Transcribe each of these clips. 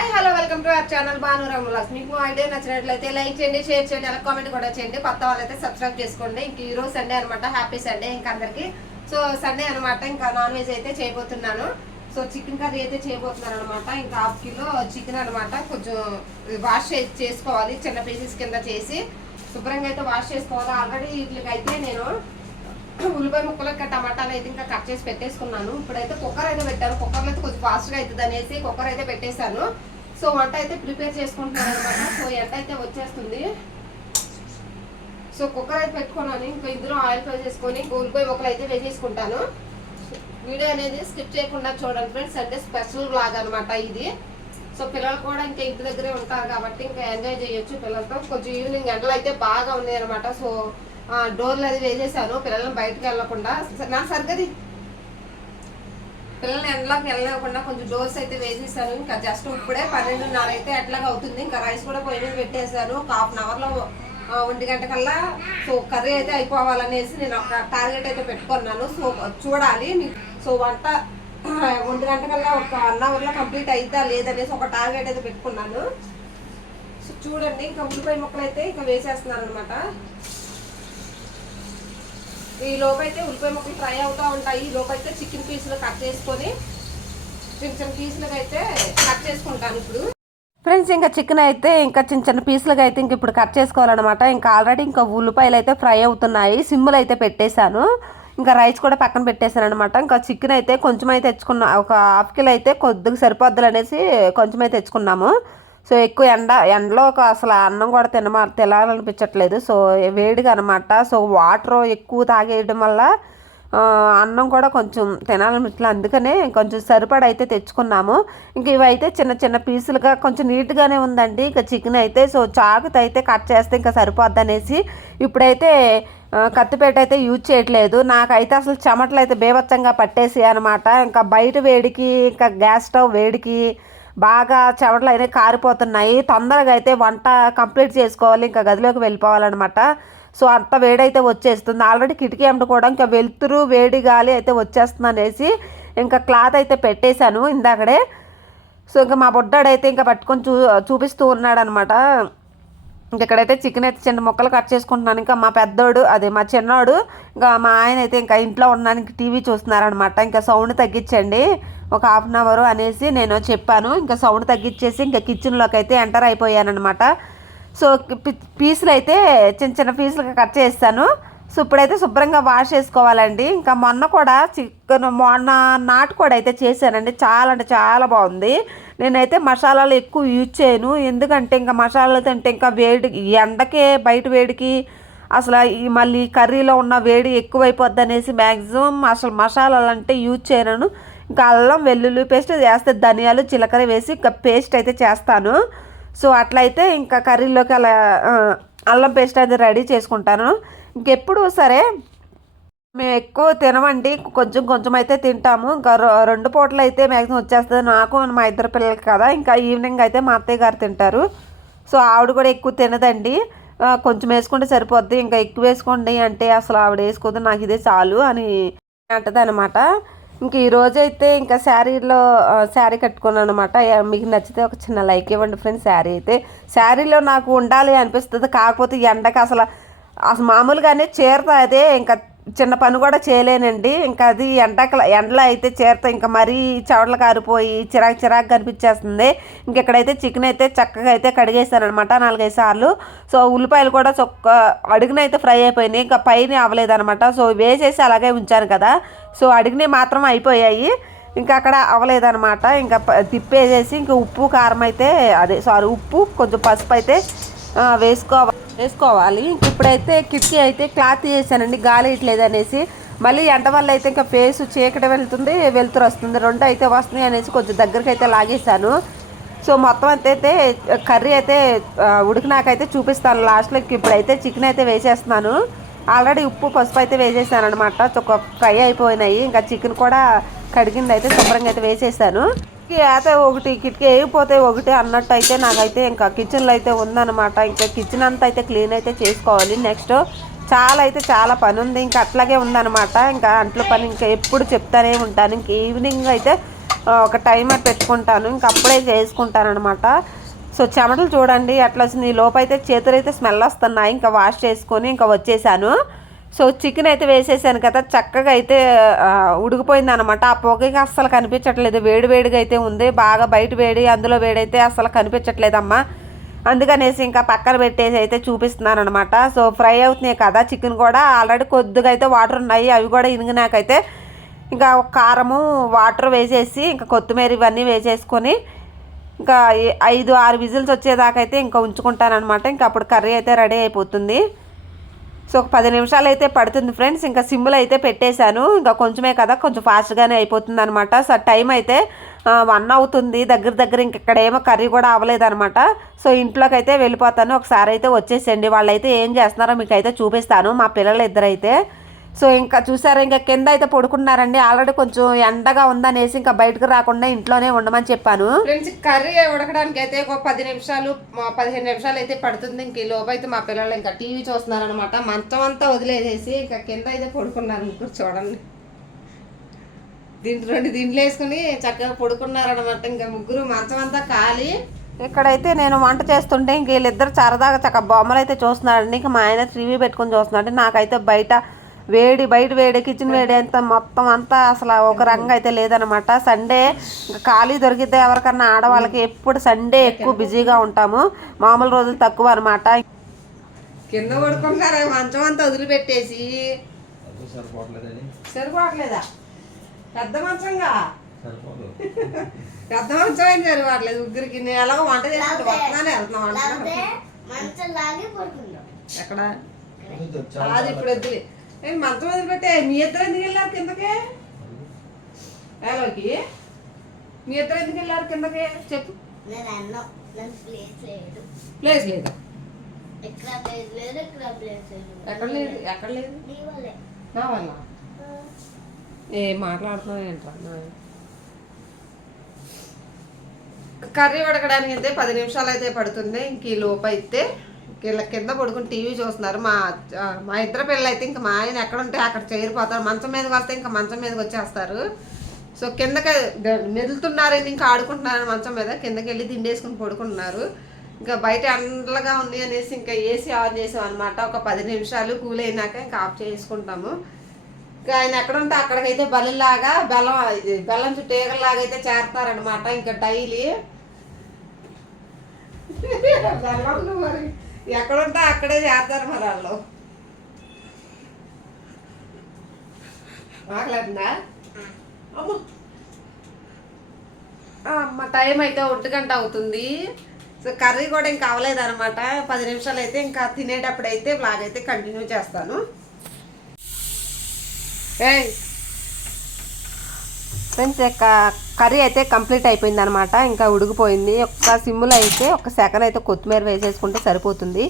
Hi hello welcome to our channel Bhanu vlogs మీకు మా idea నచ్చినట్లయితే లైక్ చేయండి షేర్ చేయండి అలా కామెంట్ కూడా చేయండి. కొత్త వాళ్ళైతే సబ్స్క్రైబ్ చేసుకోండి. ఇంక ఈ రోజు సండే అనమాట హ్యాపీ సండే ఇంకా అందరికి. సో సండే అనమాట ఇంకా నాన్ వెజ్ అయితే చేయబోతున్నాను. సో చికెన్ కర్రీ అయితే చేయబోతున్నాను అనమాట ఇంకా హాఫ్ కిలో చికెన్ అనమాట కొంచెం వాష్ చేసుకోవాలి. చిన్న పీసెస్ కింద చేసి శుభ్రంగా అయితే వాష్ చేసుకోవాలి. ఆల్రెడీ వీటికి అయితే నేను ఉల్లిపాయ ముక్కలు ఇంకా టమాటాలు అయితే ఇంకా కట్ చేసి పెట్టేసుకున్నాను. ఇప్పుడైతే కుక్కర్ అయితే పెట్టాను. కుక్కర్లో అయితే కొంచెం ఫాస్ట్గా అవుతుంది అనేసి కుక్కర్ అయితే పెట్టేశాను. సో వంట అయితే ప్రిపేర్ చేసుకుంటున్నాను అనమాట సో ఎండ అయితే వచ్చేస్తుంది. సో కుక్కర్ అయితే పెట్టుకున్నాను. ఇంకా ఇందులో ఆయిల్ ఫ్రై చేసుకొని గోల్పోయి ఒకరు అయితే వేసేసుకుంటాను. వీడియో అనేది స్కిప్ చేయకుండా చూడండి ఫ్రెండ్స్. అంటే స్పెషల్ బ్లాగ్ అనమాట ఇది. సో పిల్లలు కూడా ఇంకా ఇంటి దగ్గరే ఉంటారు కాబట్టి ఇంకా ఎంజాయ్ చేయొచ్చు పిల్లలతో. కొంచెం ఈవినింగ్ ఎండలు అయితే బాగా ఉన్నాయి అనమాట సో డోర్లు అది వేసేసాను. పిల్లల్ని బయటకు వెళ్ళకుండా. నా సరిగది పిల్లల్ని ఎండలోకి వెళ్ళకుండా కొంచెం డోర్స్ అయితే వేసేసాను. ఇంకా జస్ట్ ఇప్పుడే పన్నెండున్నర అయితే ఎట్లాగా అవుతుంది. ఇంకా రైస్ కూడా పోయి మీద పెట్టేశాను. ఒక హాఫ్ అన్ అవర్లో ఒంటి గంట కల్లా సో కర్రీ అయితే అయిపోవాలనేసి నేను ఒక టార్గెట్ అయితే పెట్టుకున్నాను. సో చూడాలి. సో వంట ఒంటి గంట కల్లా ఒక వన్ అవర్లో కంప్లీట్ అయిద్దా లేదనేసి ఒక టార్గెట్ అయితే పెట్టుకున్నాను. సో చూడండి. ఇంకా ఉల్లిపాయ ముక్కలు అయితే ఇంకా వేసేస్తున్నాను అనమాట ఈ లోపైతే ఉల్లిపాయ ముక్కలు ఫ్రై అవుతూ ఉంటాయి. ఈ లోపైతే చికెన్ పీసులు కట్ చేసుకొని చిన్న చిన్న పీసులుగా అయితే కట్ చేసుకుంటాను ఇప్పుడు. ఫ్రెండ్స్ ఇంకా చికెన్ అయితే ఇంకా చిన్న చిన్న పీసులుగా అయితే ఇంక ఇప్పుడు కట్ చేసుకోవాలన్నమాట. ఇంకా ఆల్రెడీ ఇంకా ఉల్లిపాయలు అయితే ఫ్రై అవుతున్నాయి. సిమ్లు అయితే పెట్టేశాను. ఇంకా రైస్ కూడా పక్కన పెట్టేశాను అనమాట ఇంకా చికెన్ అయితే కొంచెం అయితే తెచ్చుకున్నా ఒక హాఫ్ కిలో అయితే కొద్దిగా సరిపోద్దులు అనేసి కొంచెం అయితే తెచ్చుకున్నాము. సో ఎక్కువ ఎండ ఎండలో ఒక అసలు అన్నం కూడా తినమా తినాలనిపించట్లేదు. సో వేడిగా అనమాట సో వాటర్ ఎక్కువ తాగేయడం వల్ల అన్నం కూడా కొంచెం తినాలనిపించలేదు అందుకనే కొంచెం సరిపడ అయితే తెచ్చుకున్నాము. ఇంక ఇవైతే చిన్న చిన్న పీసులుగా కొంచెం నీట్గానే ఉందండి. ఇక చికెన్ అయితే సో చాకుతో అయితే కట్ చేస్తే ఇంకా సరిపోద్ది అనేసి ఇప్పుడైతే కత్తిపేట అయితే యూజ్ చేయట్లేదు. నాకైతే అసలు చెమటలు అయితే బీభత్సంగా పట్టేసి అనమాట ఇంకా బయట వేడికి ఇంకా గ్యాస్ స్టవ్ వేడికి బాగా చెమటలు అయితే కారిపోతున్నాయి. తొందరగా అయితే వంట కంప్లీట్ చేసుకోవాలి ఇంకా గదిలోకి వెళ్ళిపోవాలన్నమాట. సో అంత వేడైతే వచ్చేస్తుంది. ఆల్రెడీ కిటికీ అమ్మట కూడా ఇంకా వెలుతురు వేడి గాలి అయితే వచ్చేస్తుంది అనేసి ఇంకా క్లాత్ అయితే పెట్టేశాను ఇందాకడే. సో ఇంకా మా బొడ్డాడైతే ఇంకా పట్టుకొని చూ చూపిస్తూ ఉన్నాడనమాట ఇక్కడైతే చికెన్ అయితే చిన్న ముక్కలు కట్ చేసుకుంటున్నాను. ఇంకా మా పెద్దోడు అదే మా చిన్నోడు ఇంకా మా ఆయన అయితే ఇంకా ఇంట్లో ఉన్నానికి టీవీ చూస్తున్నారనమాట ఇంకా సౌండ్ తగ్గించండి. ఒక హాఫ్ అన్ అవర్ అనేసి నేను చెప్పాను. ఇంకా సౌండ్ తగ్గించేసి ఇంకా కిచెన్లోకి అయితే ఎంటర్ అయిపోయానమాట సో పీసులు అయితే చిన్న చిన్న పీసులుగా కట్ చేస్తాను. సో ఇప్పుడైతే శుభ్రంగా వాష్ చేసుకోవాలండి. ఇంకా మొన్న కూడా చికెన్ మొన్న నాటుకోడి అయితే చేశానండి. చాలా అంటే చాలా బాగుంది. నేనైతే మసాలాలు ఎక్కువ యూజ్ చేయను. ఎందుకంటే ఇంకా మసాలాలు తింటే ఇంకా వేడి ఎండకే బయట వేడికి అసలు ఈ మళ్ళీ కర్రీలో ఉన్న వేడి ఎక్కువైపోద్ది అనేసి మ్యాక్సిమం అసలు మసాలాలు అంటే యూజ్ చేయను. ఇంకా అల్లం వెల్లుల్లి పేస్ట్ వేస్తే ధనియాలు జీలకర్ర వేసి ఇంకా పేస్ట్ అయితే చేస్తాను. సో అట్లయితే ఇంకా కర్రీలోకి అలా అల్లం పేస్ట్ అయితే రెడీ చేసుకుంటాను. ఇంకెప్పుడు సరే మేము ఎక్కువ తినమండి కొంచెం కొంచెం అయితే తింటాము. ఇంకా రొ- రెండు పూటలు అయితే మ్యాక్సిమం వచ్చేస్తుంది. నాకు మా ఇద్దరు పిల్లలకి కదా. ఇంకా ఈవినింగ్ అయితే మా అత్తయ్య గారు తింటారు. సో ఆవిడ కూడా ఎక్కువ తినదండి. కొంచెం వేసుకుంటే సరిపోద్ది. ఇంకా ఎక్కువ వేసుకోండి అంటే అసలు ఆవిడ వేసుకోదు. నాకు ఇదే చాలు అని అంటది అనమాట ఇంక ఈ ఇంకా శారీలో శారీ కట్టుకున్నాను అనమాట మీకు నచ్చితే ఒక చిన్న లైక్ ఇవ్వండి ఫ్రెండ్స్ శారీ అయితే. శారీలో నాకు ఉండాలి అనిపిస్తుంది కాకపోతే ఎండకు అసలు అసలు మామూలుగానే చీరతో అదే ఇంకా చిన్న పని కూడా చేయలేనండి. ఇంకా అది ఎండకల ఎండలో అయితే చీరతో ఇంకా మరీ చెవడలు కారిపోయి చిరాకు చిరాకు కనిపించేస్తుంది. ఇంకెక్కడైతే చికెన్ అయితే చక్కగా అయితే కడిగేసానమాట నాలుగైదు సార్లు. సో ఉల్లిపాయలు కూడా చొక్క అడుగునైతే ఫ్రై అయిపోయినాయి. ఇంకా పైన అవ్వలేదనమాట. సో వేసేసి అలాగే ఉంచాను కదా. సో అడిగినవి మాత్రం అయిపోయాయి. ఇంకా అక్కడ అవ్వలేదన్నమాట ఇంకా తిప్పేసేసి ఇంకా ఉప్పు కారం అయితే అదే సారీ ఉప్పు కొంచెం పసుపు అయితే వేసుకోవాలి వేసుకోవాలి. ఇంక ఇప్పుడైతే కిటికీ అయితే క్లాత్ చేశానండి గాలి ఇట్లేదు అనేసి మళ్ళీ ఎండ వల్ల అయితే ఇంకా ఫేస్ చీకటి వెళ్తుంది వెలుతురు వస్తుంది. రెండు అయితే వస్తున్నాయి అనేసి కొంచెం దగ్గరికి అయితే లాగేశాను. సో మొత్తం అయితే కర్రీ అయితే ఉడికినాకైతే చూపిస్తాను. లాస్ట్లో ఇప్పుడైతే చికెన్ అయితే వేసేస్తున్నాను. ఆల్రెడీ ఉప్పు పసుపు అయితే వేసేసాను అనమాట ఒక ఫ్రై అయిపోయినాయి. ఇంకా చికెన్ కూడా కడిగింది అయితే శుభ్రంగా అయితే వేసేసాను. కిటికీ అయితే ఒకటి కిటికీ వేయకపోతే ఒకటి అన్నట్టు అయితే నాకైతే ఇంకా కిచెన్లో అయితే ఉందన్నమాట. ఇంకా కిచెన్ అంతా అయితే క్లీన్ అయితే చేసుకోవాలి. నెక్స్ట్ చాలా అయితే చాలా పని ఉంది ఇంకా అట్లాగే ఉందన్నమాట. ఇంకా అంట్లో పని ఇంకా ఎప్పుడు చెప్తానే ఉంటాను. ఇంక ఈవినింగ్ అయితే ఒక టైమర్ పెట్టుకుంటాను. ఇంక అప్పుడే చేసుకుంటాను అనమాట సో చెమటలు చూడండి. అట్లా వచ్చింది లోపైతే అయితే చేతులు అయితే స్మెల్ వస్తున్నాయి. ఇంకా వాష్ చేసుకొని ఇంకా వచ్చేసాను. సో చికెన్ అయితే వేసేసాను కదా చక్కగా అయితే ఉడికిపోయింది అనమాట ఆ పొగకి అస్సలు కనిపించట్లేదు. వేడి వేడిగా అయితే ఉంది. బాగా బయట వేడి అందులో వేడి అయితే అస్సలు కనిపించట్లేదమ్మా. అందుకనేసి ఇంకా పక్కన పెట్టేసి అయితే చూపిస్తున్నాను అనమాట సో ఫ్రై అవుతున్నాయి కదా చికెన్ కూడా. ఆల్రెడీ కొద్దిగా అయితే వాటర్ ఉన్నాయి. అవి కూడా ఇనిగినాకైతే ఇంకా కారము వాటర్ వేసేసి ఇంకా కొత్తిమీర ఇవన్నీ వేసేసుకొని ఇంకా ఐదు ఆరు విజిల్స్ వచ్చేదాకైతే ఇంకా ఉంచుకుంటానమాట ఇంకా అప్పుడు కర్రీ అయితే రెడీ అయిపోతుంది. సో ఒక పది నిమిషాలు అయితే పడుతుంది ఫ్రెండ్స్. ఇంకా సిమ్లు అయితే పెట్టేశాను. ఇంకా కొంచెమే కదా కొంచెం ఫాస్ట్గానే అయిపోతుంది అనమాట సో టైం అయితే వన్ అవుతుంది. దగ్గర దగ్గర ఇంక ఏమో కర్రీ కూడా అవ్వలేదనమాట సో ఇంట్లోకి అయితే వెళ్ళిపోతాను. ఒకసారి అయితే వచ్చేసండి వాళ్ళైతే ఏం చేస్తున్నారో మీకు అయితే చూపిస్తాను. మా పిల్లలు ఇద్దరైతే సో ఇంకా చూసారా ఇంకా కింద అయితే పడుకున్నారండి ఆల్రెడీ కొంచెం ఎండగా ఉందనేసి ఇంకా బయటకు రాకుండా ఇంట్లోనే ఉండమని చెప్పాను. ఫ్రెండ్స్ కర్రీ ఉడకడానికి అయితే ఒక పది నిమిషాలు పదిహేను నిమిషాలు అయితే పడుతుంది. ఇంక ఈ లోపు అయితే మా పిల్లలు ఇంకా టీవీ చూస్తున్నారు అనమాట మంచం అంతా వదిలేసేసి ఇంకా కింద అయితే పడుకున్నారు ముగ్గురు చూడండి. దీంట్లో రెండు దీంట్లో వేసుకుని చక్కగా పడుకున్నారు అనమాట ఇంకా ముగ్గురు మంచం అంతా ఖాళీ ఇక్కడైతే నేను వంట చేస్తుంటే ఇంక వీళ్ళిద్దరు సరదాగా చక్క బొమ్మలు అయితే చూస్తున్నారండి. ఇంకా మా ఆయన టీవీ పెట్టుకొని చూస్తున్నాడు. నాకైతే బయట వేడి బయట వేడి కిచెన్ వేడి అంతా మొత్తం అంతా అసలు ఒక రంగు అయితే లేదనమాట సండే ఇంకా ఖాళీ దొరికితే ఎవరికన్నా ఆడవాళ్ళకి ఎప్పుడు సండే ఎక్కువ బిజీగా ఉంటాము. మామూలు రోజులు తక్కువ అనమాట కింద పడుకుంటారా మంచం అంతా వదిలిపెట్టేసి. సరిపోవట్లేదా? పెద్ద మంచంగా? పెద్ద మంచం ఏం సరిపోవట్లేదు? ముగ్గురికి నేను ఎలాగో వంట చేసుకుంటూ వస్తున్నానే వెళ్తున్నాం వంట మంచం లాగి పడుకుందాం. ఎక్కడ? అది చాలా ఇప్పుడు వద్దులే. ఏ మంచం వదిలిపెట్టే మీ ఇద్దరు ఎందుకు వెళ్ళారు కిందకి? ఏలోకి మీ ఇద్దరు ఎందుకు వెళ్ళారు కిందకి? చెప్పు. నేను అన్నం. నాకు ప్లేస్ లేదు ప్లేస్ లేదు. ఎక్కడ ప్లేస్ లేదు ఎక్కడ ప్లేస్ లేదు ఎక్కడ లేదు? ఎక్కడ లేదు? నీ వల్లే. నా వల్ల? ఏ మాట్లాడుతున్నావు ఏంట్రా? కర్రీ ఉడకడానికి అయితే పది నిమిషాలు అయితే పడుతుంది. ఇంక ఈ లోపు అయితే వీళ్ళ కింద పడుకుని టీవీ చూస్తున్నారు. మా మా ఇద్దరు పిల్లలు అయితే ఇంకా మా ఆయన ఎక్కడ ఉంటే అక్కడ చేరిపోతారు. మంచం మీదకి వస్తే ఇంకా మంచం మీదకి వచ్చేస్తారు. సో కిందకి మెదులుతున్నారని ఇంకా ఆడుకుంటున్నారు మంచం మీద కిందకి వెళ్ళి దిండేసుకుని పడుకుంటున్నారు. ఇంకా బయట ఎండలుగా ఉంది అనేసి ఇంకా ఏసీ ఆన్ చేసాం అనమాట ఒక పది నిమిషాలు కూల్ అయినాక ఇంకా ఆఫ్ చేసుకుంటాము. ఇంకా ఆయన ఎక్కడ ఉంటే అక్కడికైతే బలిలాగా బెల్లం ఇది బెల్లం చుట్టూ ఈగల్లాగా అయితే చేరతారనమాట ఇంకా డైలీ బెల్లం మరి ఎక్కడ ఉంటే అక్కడే చేస్తారు మరి వాళ్ళు. ఆకలేదా అమ్మ. టైం అయితే ఒంటి గంట అవుతుంది. సో కర్రీ కూడా ఇంకా అవ్వలేదు అనమాట పది నిమిషాలు అయితే ఇంకా తినేటప్పుడు అయితే బ్లాగ్ అయితే కంటిన్యూ చేస్తాను. ఏయ్ ఫ్రెండ్స్ యొక్క కర్రీ అయితే కంప్లీట్ అయిపోయింది అనమాట ఇంకా ఉడికిపోయింది. ఒక్క సిమ్లో అయితే ఒక సెకండ్ అయితే కొత్తిమీర వేసేసుకుంటే సరిపోతుంది.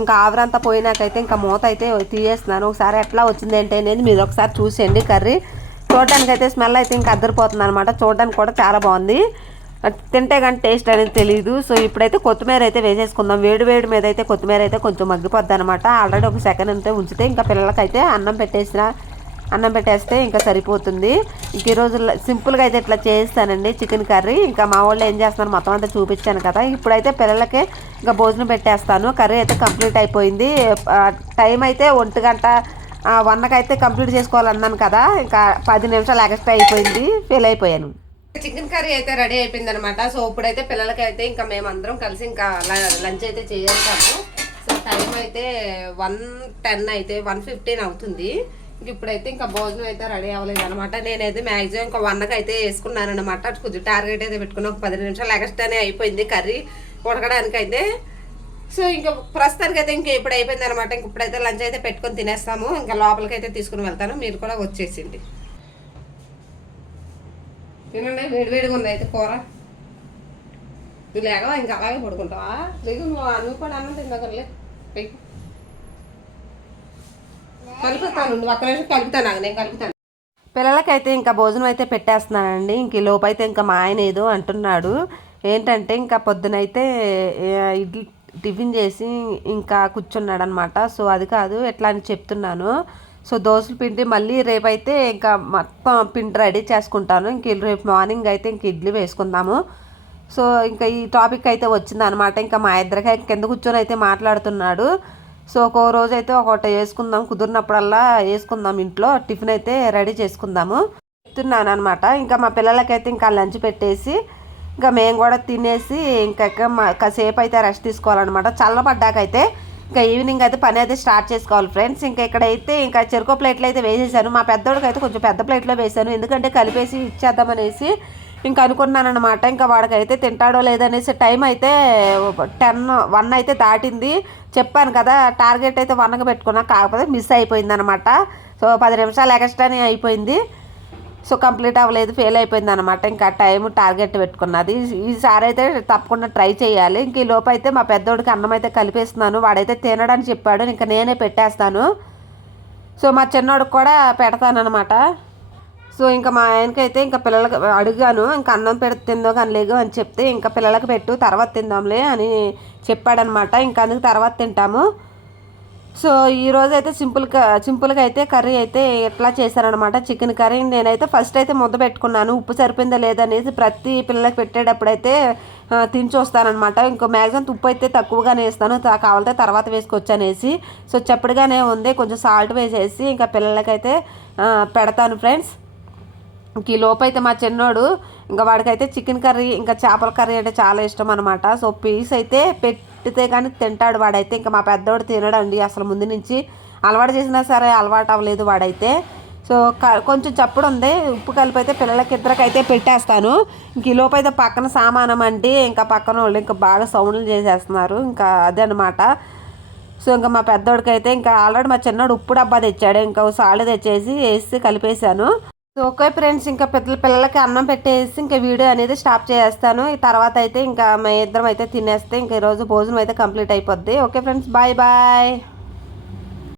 ఇంకా ఆవిరంతా పోయినాకైతే ఇంకా మూత అయితే తీయేస్తున్నాను ఒకసారి ఎట్లా వచ్చింది ఏంటి అనేది మీరు ఒకసారి చూసేయండి కర్రీ. చూడడానికి అయితే స్మెల్ అయితే ఇంకా అద్దరిపోతుంది అనమాట చూడడానికి కూడా చాలా బాగుంది. తింటే కానీ టేస్ట్ అనేది తెలియదు సో ఇప్పుడైతే కొత్తిమీర అయితే వేసేసుకుందాం. వేడి వేడి మీద అయితే కొత్తిమీర అయితే కొంచెం మగ్గిపోద్ది అనమాట ఆల్రెడీ ఒక సెకండ్ అంతే ఉంచితే ఇంకా పిల్లలకైతే అన్నం పెట్టేసిన అన్నం పెట్టేస్తే ఇంకా సరిపోతుంది. ఇంక ఈరోజు సింపుల్గా అయితే ఇట్లా చేస్తానండి చికెన్ కర్రీ. ఇంకా మా వాళ్ళు ఏం చేస్తున్నారు? మొత్తం అంతా చూపించాను కదా. ఇప్పుడైతే పిల్లలకి ఇంకా భోజనం పెట్టేస్తాను. కర్రీ అయితే కంప్లీట్ అయిపోయింది. టైం అయితే ఒంటి గంట ఆ, అయితే కంప్లీట్ చేసుకోవాలన్నాను కదా. ఇంకా పది నిమిషాలు ఎక్స్ట్రా అయిపోయింది. ఫెయిల్ అయిపోయాను. చికెన్ కర్రీ అయితే రెడీ అయిపోయింది అనమాట సో ఇప్పుడైతే పిల్లలకి అయితే ఇంకా మేమందరం కలిసి ఇంకా లంచ్ అయితే చేసేస్తాము సో టైం అయితే వన్ టెన్ అయితే వన్ ఫిఫ్టీన్ అవుతుంది. ఇప్పుడైతే ఇంకా భోజనం అయితే రెడీ అవ్వలేదు అనమాట నేనైతే మ్యాక్సిమం ఇంకా వన్కి అయితే వేసుకున్నాను అనమాట కొంచెం టార్గెట్ అయితే పెట్టుకున్నాను. ఒక పది నిమిషాలు ఎక్స్ట్రానే అయిపోయింది కర్రీ ఉడకడానికి అయితే. సో ఇంకా ప్రస్తుతానికి అయితే ఇంకా ఇప్పుడు అయిపోయింది అనమాట ఇంక ఇప్పుడైతే లంచ్ అయితే పెట్టుకొని తినేస్తాము. ఇంకా లోపలికి అయితే తీసుకుని వెళ్తాను. మీరు కూడా వచ్చేసింది తినండి. వేడి వేడిగా ఉంది అయితే కూర. నువ్వు లేకవా ఇంకా అలాగే పడుకుంటావా? లేదు నువ్వు నువ్వు కూడా అన్నం తిందాకలే కలుపుతాను నువ్వు ఒక్క నిమిషం కలుపుతాను నాకు నేను కలుపుతాను. పిల్లలకైతే ఇంకా భోజనం అయితే పెట్టేస్తున్నానండి. ఇంక ఈ లోపు అయితే ఇంకా మా ఆయన ఏదో అంటున్నాడు. ఏంటంటే ఇంకా పొద్దునైతే ఇడ్లీ టిఫిన్ చేసి ఇంకా కూర్చున్నాడు అనమాట సో అది కాదు ఎట్లా అని చెప్తున్నాను. సో దోశలు పిండి మళ్ళీ రేపైతే ఇంకా మొత్తం పిండి రెడీ చేసుకుంటాను. ఇంక రేపు మార్నింగ్ అయితే ఇంక ఇడ్లీ వేసుకుందాము. సో ఇంకా ఈ టాపిక్ అయితే వచ్చిందనమాట. ఇంకా మా ఇద్దరికి కింద కూర్చొని అయితే మాట్లాడుతున్నాడు. సో ఒక్కో రోజు అయితే ఒకటి వేసుకుందాం. కుదిరినప్పుడల్లా వేసుకుందాం ఇంట్లో. టిఫిన్ అయితే రెడీ చేసుకుందాము. చెప్తున్నాను అనమాట ఇంకా మా పిల్లలకైతే ఇంకా లంచ్ పెట్టేసి ఇంకా మేము కూడా తినేసి ఇంకా మా- కాసేపు అయితే రెస్ట్ తీసుకోవాలన్నమాట. చల్లబడ్డాకైతే ఇంకా ఈవినింగ్ అయితే పని అయితే స్టార్ట్ చేసుకోవాలి ఫ్రెండ్స్. ఇంకా ఇక్కడైతే ఇంకా చెరుకు ప్లేట్లు అయితే వేసేసాను. మా పెద్దోడికి అయితే కొంచెం పెద్ద ప్లేట్లో వేసాను. ఎందుకంటే కలిపేసి ఇచ్చేద్దామనేసి ఇంకా అనుకున్నాను అనమాట ఇంకా వాడికైతే తింటాడో లేదనేసి టైం అయితే టెన్ వన్ అయితే దాటింది. చెప్పాను కదా టార్గెట్ అయితే వన్కి పెట్టుకున్నా కాకపోతే మిస్ అయిపోయింది అనమాట సో పది నిమిషాలు ఎక్స్ట్రానే అయిపోయింది. సో కంప్లీట్ అవ్వలేదు ఫెయిల్ అయిపోయింది అనమాట ఇంకా టైం టార్గెట్ పెట్టుకున్నది. ఈసారి అయితే తప్పకుండా ట్రై చేయాలి. ఇంక ఈ లోపు అయితే మా పెద్దోడికి అన్నం అయితే కలిపేస్తున్నాను. వాడైతే తినడని చెప్పాడు. ఇంకా నేనే పెట్టేస్తాను. సో మా చిన్నోడికి కూడా పెడతానమాట సో ఇంకా మా ఆయనకైతే ఇంకా పిల్లలకి అడిగాను ఇంకా అన్నం పెడితే తిందో కానీ అని చెప్తే ఇంకా పిల్లలకి పెట్టు తర్వాత తిందాంలే అని చెప్పాడనమాట. ఇంకా అందుకు తర్వాత తింటాము. సో ఈ అయితే సింపుల్గా సింపుల్గా అయితే కర్రీ అయితే ఎట్లా చేశారనమాట చికెన్ కర్రీ. నేనైతే ఫస్ట్ అయితే ముద్ద పెట్టుకున్నాను ఉప్పు సరిపోయిందా లేదనేసి ప్రతి పిల్లలకి పెట్టేటప్పుడు అయితే తిని చూస్తానమాట ఇంకో మ్యాక్సిమం ఉప్పు అయితే తక్కువగానే వేస్తాను కావాలంటే తర్వాత వేసుకోవచ్చు అనేసి. సో చప్పటిగానే ఉంది కొంచెం సాల్ట్ వేసేసి ఇంకా పిల్లలకైతే పెడతాను ఫ్రెండ్స్. ఈ లోపైతే మా చిన్నోడు ఇంకా వాడికైతే చికెన్ కర్రీ ఇంకా చేపల కర్రీ అంటే చాలా ఇష్టం అనమాట సో పీస్ అయితే పెట్టితే కానీ తింటాడు వాడైతే. ఇంకా మా పెద్దోడు తినడండి అసలు ముందు నుంచి. అలవాటు చేసినా సరే అలవాటు అవ్వలేదు వాడైతే. సో క- కొంచెం చప్పుడు ఉంది. ఉప్పు కలిపి అయితే పిల్లలకి ఇద్దరికైతే పెట్టేస్తాను. ఇంక ఈ లోపు అయితే పక్కన సామానం అండి. ఇంకా పక్కన వాళ్ళు ఇంకా బాగా సౌండ్లు చేసేస్తున్నారు. ఇంకా అదే అనమాట సో ఇంకా మా పెద్దోడికైతే ఇంకా ఆల్రెడీ మా చిన్నోడు ఉప్పు డబ్బా తెచ్చాడు. ఇంకా సాల్ట్ తెచ్చేసి వేసి కలిపేశాను. ఓకే ఫ్రెండ్స్ ఇంకా పిల్లల పిల్లలకి అన్నం పెట్టేసి ఇంకా వీడియో అనేది స్టాప్ చేస్తాను. ఈ తర్వాత అయితే ఇంకా మా ఇద్దరం అయితే తినేస్తే ఇంకా ఈరోజు భోజనం అయితే కంప్లీట్ అయిపోద్ది. Okay friends bye bye.